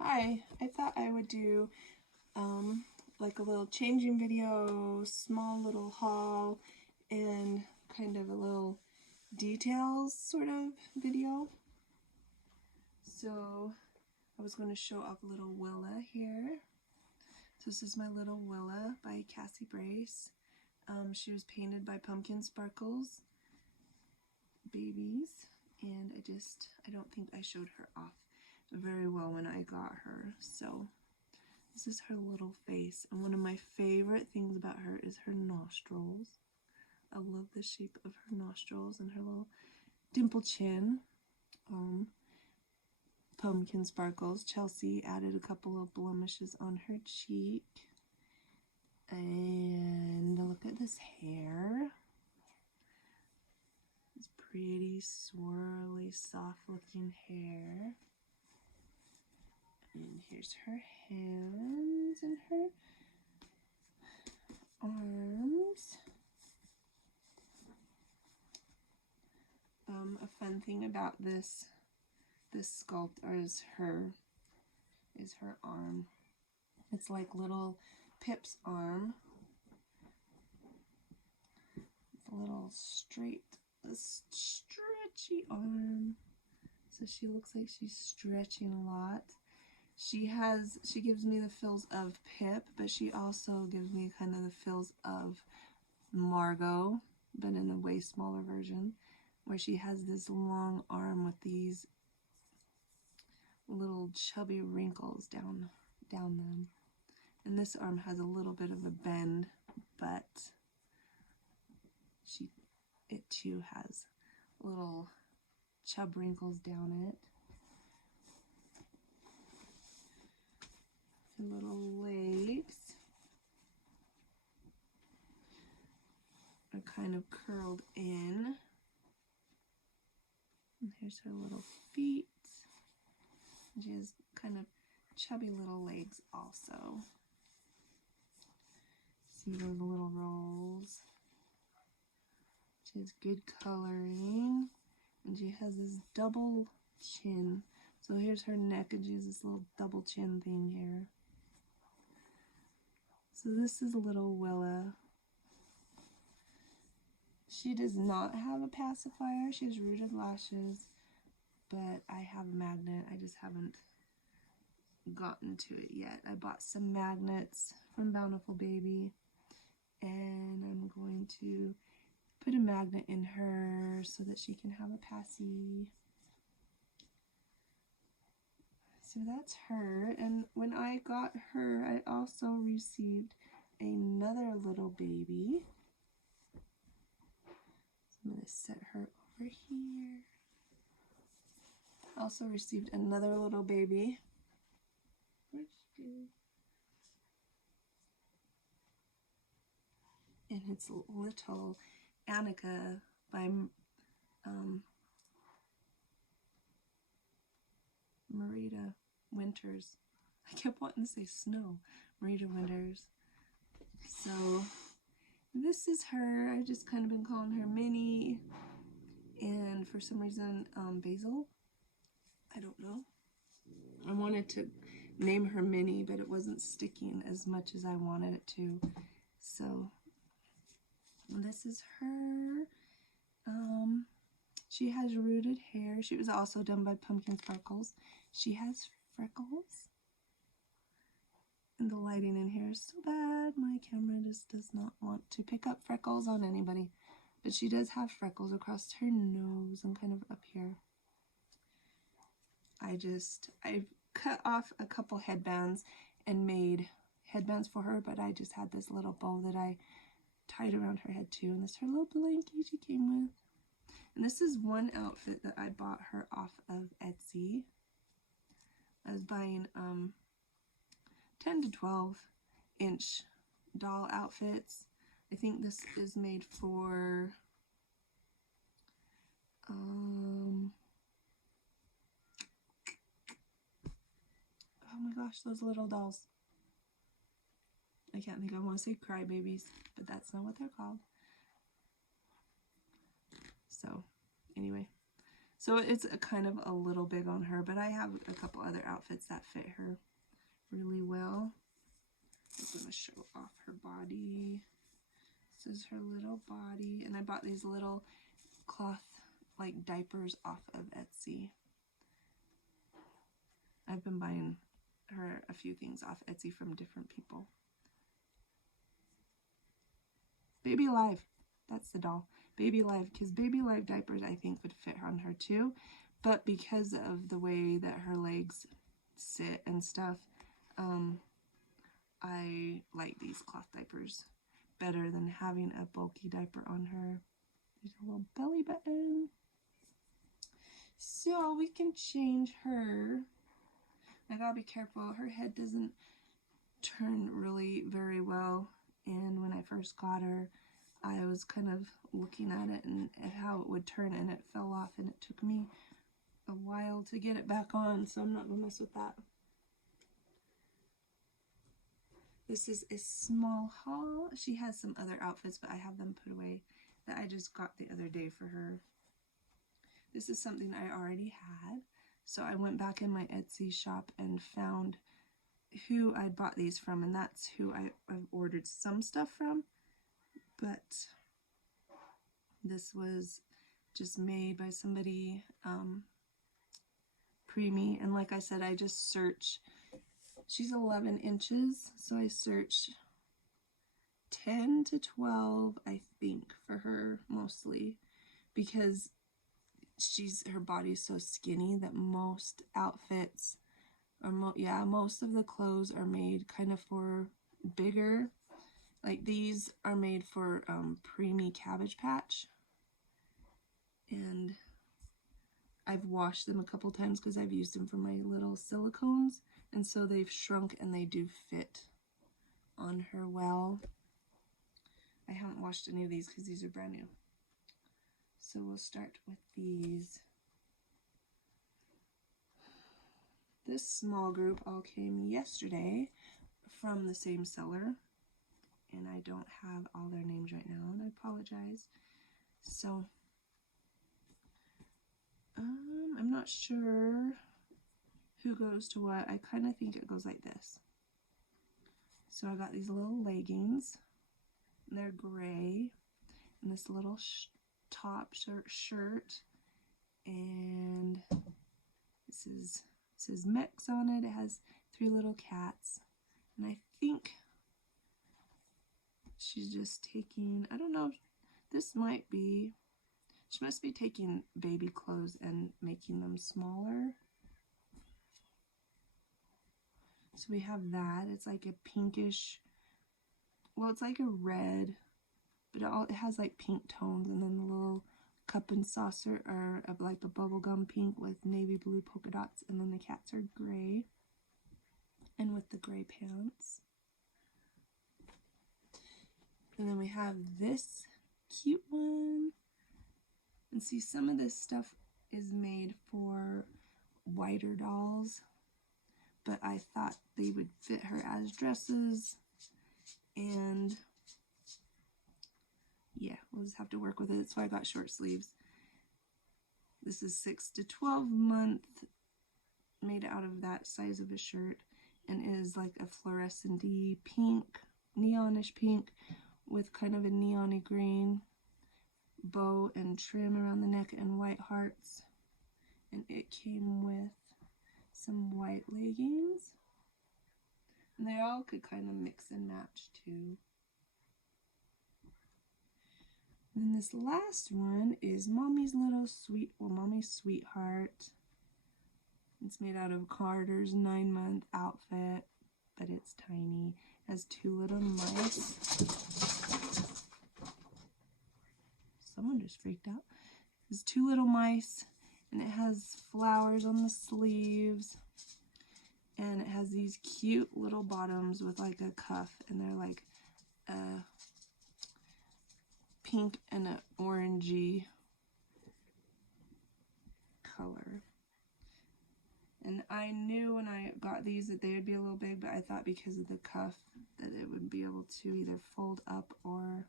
Hi, I thought I would do like a little changing video, small little haul, and kind of a little details sort of video. So I was going to show off little Willa here. So this is my little Willa by Cassie Brace. She was painted by Pumpkin Sparkles Babies, and I don't think I showed her off very well when I got her. So this is her little face, and one of my favorite things about her is her nostrils. I love the shape of her nostrils and her little dimple chin. Pumpkin Sparkles, Chelsea added a couple of blemishes on her cheek. And look at this hair. It's pretty swirly, soft looking hair. And here's her hands and her arms. A fun thing about this sculpt is her arm. It's like little Pip's arm. It's a little straight, stretchy arm. So she looks like she's stretching a lot. She gives me the feels of Pip, but she also gives me kind of the feels of Margot, but in a way smaller version, where she has this long arm with these little chubby wrinkles down them. And this arm has a little bit of a bend, but it too has little chub wrinkles down it. Her little legs are kind of curled in. And here's her little feet. She has kind of chubby little legs also. See those little rolls. She has good coloring, and she has this double chin. So here's her neck, and she has this little double chin thing here. So this is little Willa. She does not have a pacifier. She has rooted lashes, but I have a magnet. I just haven't gotten to it yet. I bought some magnets from Bountiful Baby, and I'm going to put a magnet in her so that she can have a passy. So that's her, and when I got her, I also received another little baby. So I'm going to set her over here. I also received another little baby. And it's little Annika by Marita Winters. I kept wanting to say Snow. Marita Winters. So this is her. I've just kind of been calling her Minnie, and for some reason Basil. I don't know. I wanted to name her Minnie, but it wasn't sticking as much as I wanted it to. So this is her. She has rooted hair. She was also done by Pumpkin Sparkles. She has freckles. And the lighting in here is so bad. My camera just does not want to pick up freckles on anybody. But she does have freckles across her nose and kind of up here. I've cut off a couple headbands and made headbands for her, but I just had this little bow that I tied around her head too. And this is her little blankie she came with. And this is one outfit that I bought her off of Etsy. I was buying 10 to 12 inch doll outfits. I think this is made for oh my gosh, those little dolls. I can't think. I want to say crybabies, but that's not what they're called. So anyway, So it's a kind of a little big on her, but I have a couple other outfits that fit her really well. I'm going to show off her body. This is her little body, and I bought these little cloth like diapers off of Etsy. I've been buying her a few things off Etsy from different people. Baby Alive, that's the doll. Baby Alive, because Baby Alive diapers I think would fit on her too, but because of the way that her legs sit and stuff, I like these cloth diapers better than having a bulky diaper on her. There's a little belly button. So we can change her. I gotta be careful. Her head doesn't turn really very well. And when I first got her, I was kind of looking at it and at how it would turn, and it fell off, and it took me a while to get it back on, so I'm not gonna mess with that. This is a small haul. She has some other outfits, but I have them put away that I just got the other day for her. This is something I already had, so I went back in my Etsy shop and found who I bought these from, and that's who I've ordered some stuff from, but this was just made by somebody preemie, and like I said, I just search. She's 11 inches, so I search 10 to 12, I think, for her mostly, because her body's so skinny that most outfits, or most of the clothes are made kind of for bigger. Like these are made for preemie Cabbage Patch, and I've washed them a couple times because I've used them for my little silicones, and so they've shrunk and they do fit on her well. I haven't washed any of these because these are brand new. So we'll start with these. This small group all came yesterday from the same seller, and I don't have all their names right now, and I apologize. So I'm not sure who goes to what. I kind of think it goes like this. So I got these little leggings, and they're gray, and this little top shirt, and this says Mex on it. It has 3 little cats, and I think she's just taking, I don't know, this might be, she must be taking baby clothes and making them smaller. So we have that. It's like a pinkish, well, it's like a red, but it has like pink tones, and then the little cup and saucer are like a bubblegum pink with navy blue polka dots, and then the cats are gray, and with the gray pants. And then we have this cute one. And see, some of this stuff is made for wider dolls, but I thought they would fit her as dresses, and yeah, we'll just have to work with it. So I got short sleeves. This is 6 to 12 month, made out of that size of a shirt, and is like a fluorescent-y pink, neonish pink, with kind of a neon-y green bow and trim around the neck and white hearts. And it came with some white leggings, and they all could kind of mix and match too. And then this last one is Mommy's Mommy's Sweetheart. It's made out of Carter's 9-month outfit, but it's tiny. It has 2 little mice. Someone just freaked out. There's 2 little mice, and it has flowers on the sleeves, and it has these cute little bottoms with like a cuff, and they're like a pink and an orangey color. And I knew when I got these that they would be a little big, but I thought because of the cuff that it would be able to either fold up or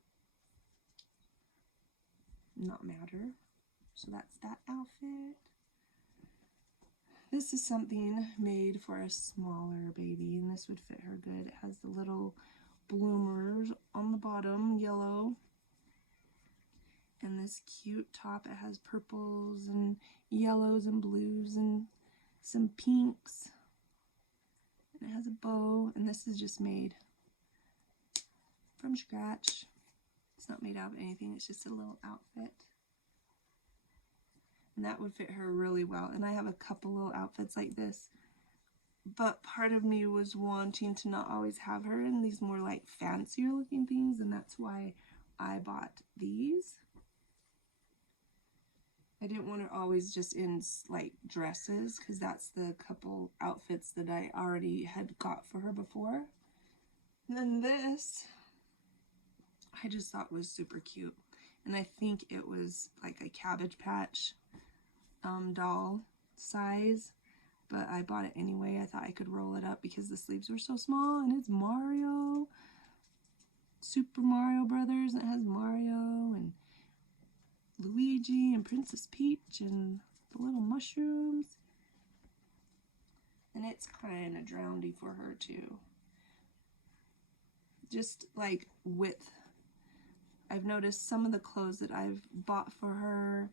not matter. So that's that outfit. This is something made for a smaller baby, and this would fit her good. It has the little bloomers on the bottom, yellow. And this cute top, it has purples and yellows and blues and some pinks. And it has a bow, and this is just made from scratch. It's not made out of anything, it's just a little outfit. And that would fit her really well. And I have a couple little outfits like this. But part of me was wanting to not always have her in these more like fancier looking things, and that's why I bought these. I didn't want her always just in like dresses, because that's the couple outfits that I already had got for her before. And then this, I just thought was super cute. And I think it was like a Cabbage Patch doll size, but I bought it anyway. I thought I could roll it up because the sleeves were so small, and it's Mario, Super Mario Brothers, and it has Mario and Luigi and Princess Peach and the little mushrooms. And it's kind of drowny for her too. Just like width. I've noticed some of the clothes that I've bought for her,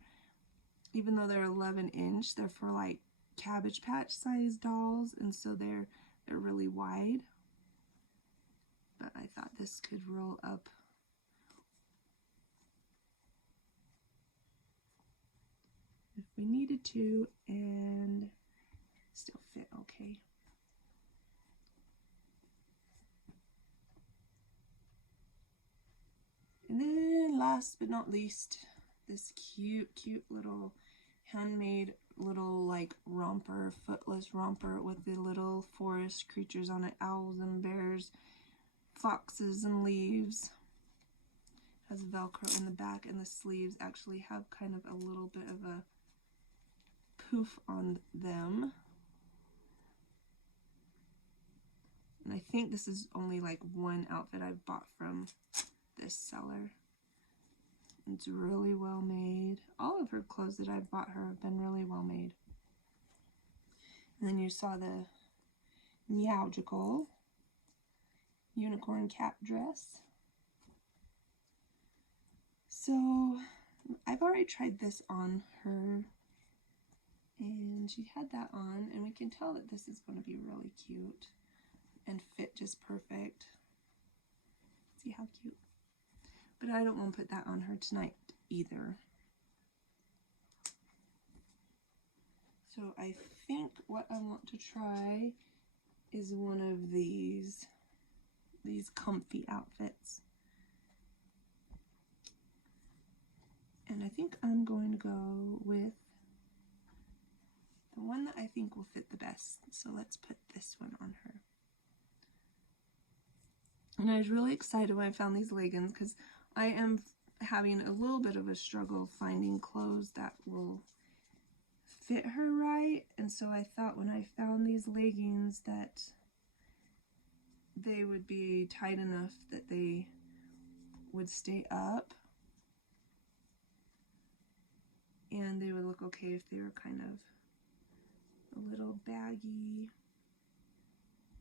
even though they're 11-inch, they're for like Cabbage Patch size dolls, and so they're really wide. But I thought this could roll up if we needed to and still fit okay. And then last but not least, this cute little handmade little like romper, footless romper with the little forest creatures on it, owls and bears, foxes and leaves. Has Velcro in the back, and the sleeves actually have kind of a little bit of a poof on them. And I think this is only like one outfit I've bought from this seller. It's really well made. All of her clothes that I've bought her have been really well made. And then you saw the Meowgical unicorn cap dress. So I've already tried this on her, and she had that on, and we can tell that this is going to be really cute and fit just perfect. See how cute? But I don't want to put that on her tonight either. So I think what I want to try is one of these comfy outfits. And I think I'm going to go with the one that I think will fit the best. So let's put this one on her. And I was really excited when I found these leggings, because I am having a little bit of a struggle finding clothes that will fit her right. And so I thought when I found these leggings that they would be tight enough that they would stay up, and they would look okay if they were kind of a little baggy.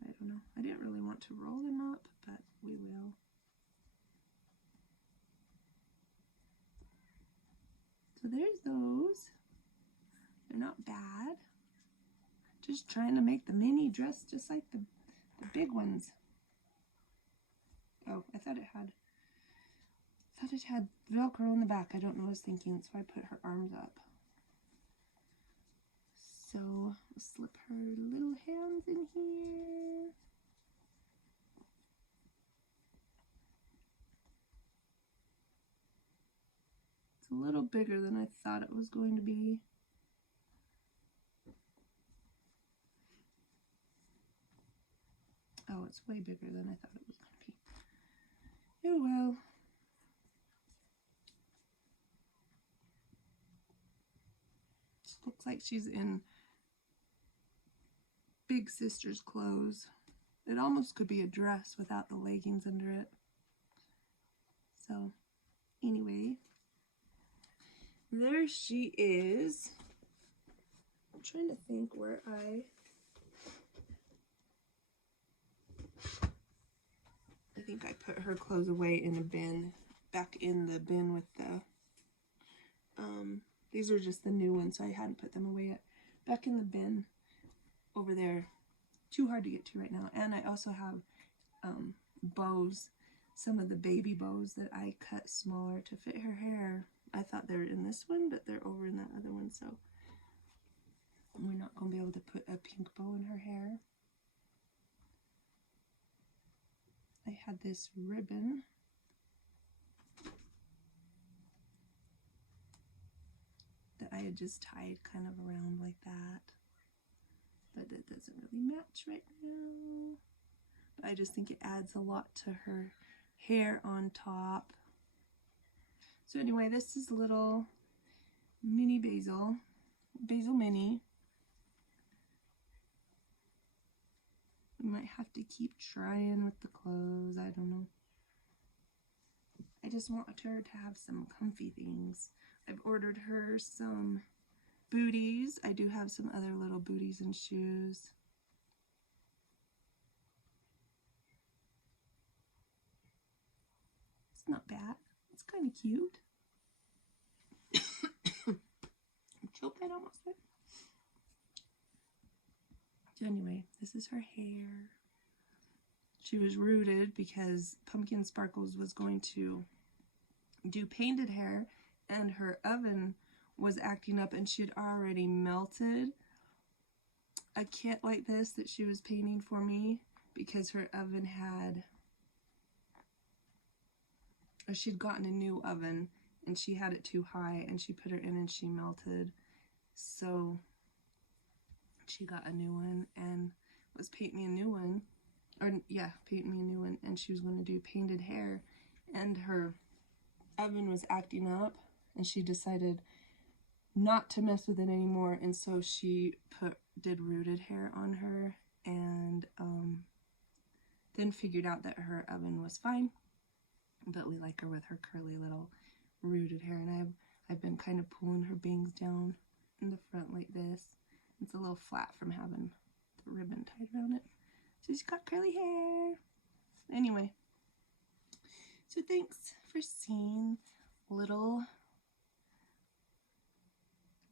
I don't know. I didn't really want to roll them up, but we will. So there's those. They're not bad. Just trying to make the mini dress just like the big ones. Oh, I thought it had Velcro in the back. I don't know what I was thinking, so I put her arms up. So we'll slip her little hands in here. It's a little bigger than I thought it was going to be. Oh, it's way bigger than I thought it was going to be. Oh well. Just looks like she's in big sister's clothes. It almost could be a dress without the leggings under it. So, anyway. there she is. I'm trying to think where I think I put her clothes away in a bin, back in the bin with the, these are just the new ones, so I hadn't put them away yet. Back in the bin over there. Too hard to get to right now. And I also have bows, some of the baby bows that I cut smaller to fit her hair. I thought they were in this one, but they're over in that other one, so we're not going to be able to put a pink bow in her hair. I had this ribbon that I had just tied kind of around like that, but it doesn't really match right now. But I just think it adds a lot to her hair on top. So anyway, this is little mini basil mini. We might have to keep trying with the clothes, I don't know. I just want her to have some comfy things. I've ordered her some booties. I do have some other little booties and shoes. It's not bad. It's kind of cute. I choked that almost. So anyway, this is her hair. She was rooted because Pumpkin Sparkles was going to do painted hair, and her oven was acting up and she had already melted a kit like this that she was painting for me because her oven had, or she'd gotten a new oven and she had it too high and she put her in and she melted. So she got a new one and was painting me a new one, or yeah, paint me a new one, and she was going to do painted hair, and her oven was acting up and she decided not to mess with it anymore, and so she did rooted hair on her, and then figured out that her oven was fine, but we like her with her curly little rooted hair. And I've been kind of pulling her bangs down in the front like this. It's a little flat from having the ribbon tied around it. So she's got curly hair. Anyway, so thanks for seeing little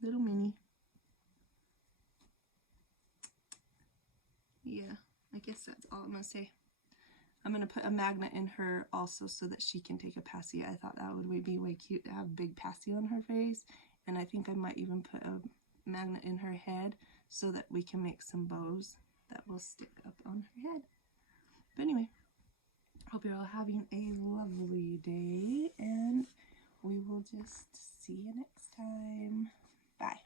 mini. Yeah, I guess that's all I'm gonna say. I'm gonna put a magnet in her also so that she can take a passy. I thought that would be way cute to have a big passy on her face, and I think I might even put a magnet in her head so that we can make some bows that will stick up on her head. But anyway, hope you're all having a lovely day, and we will just see you next time. Bye.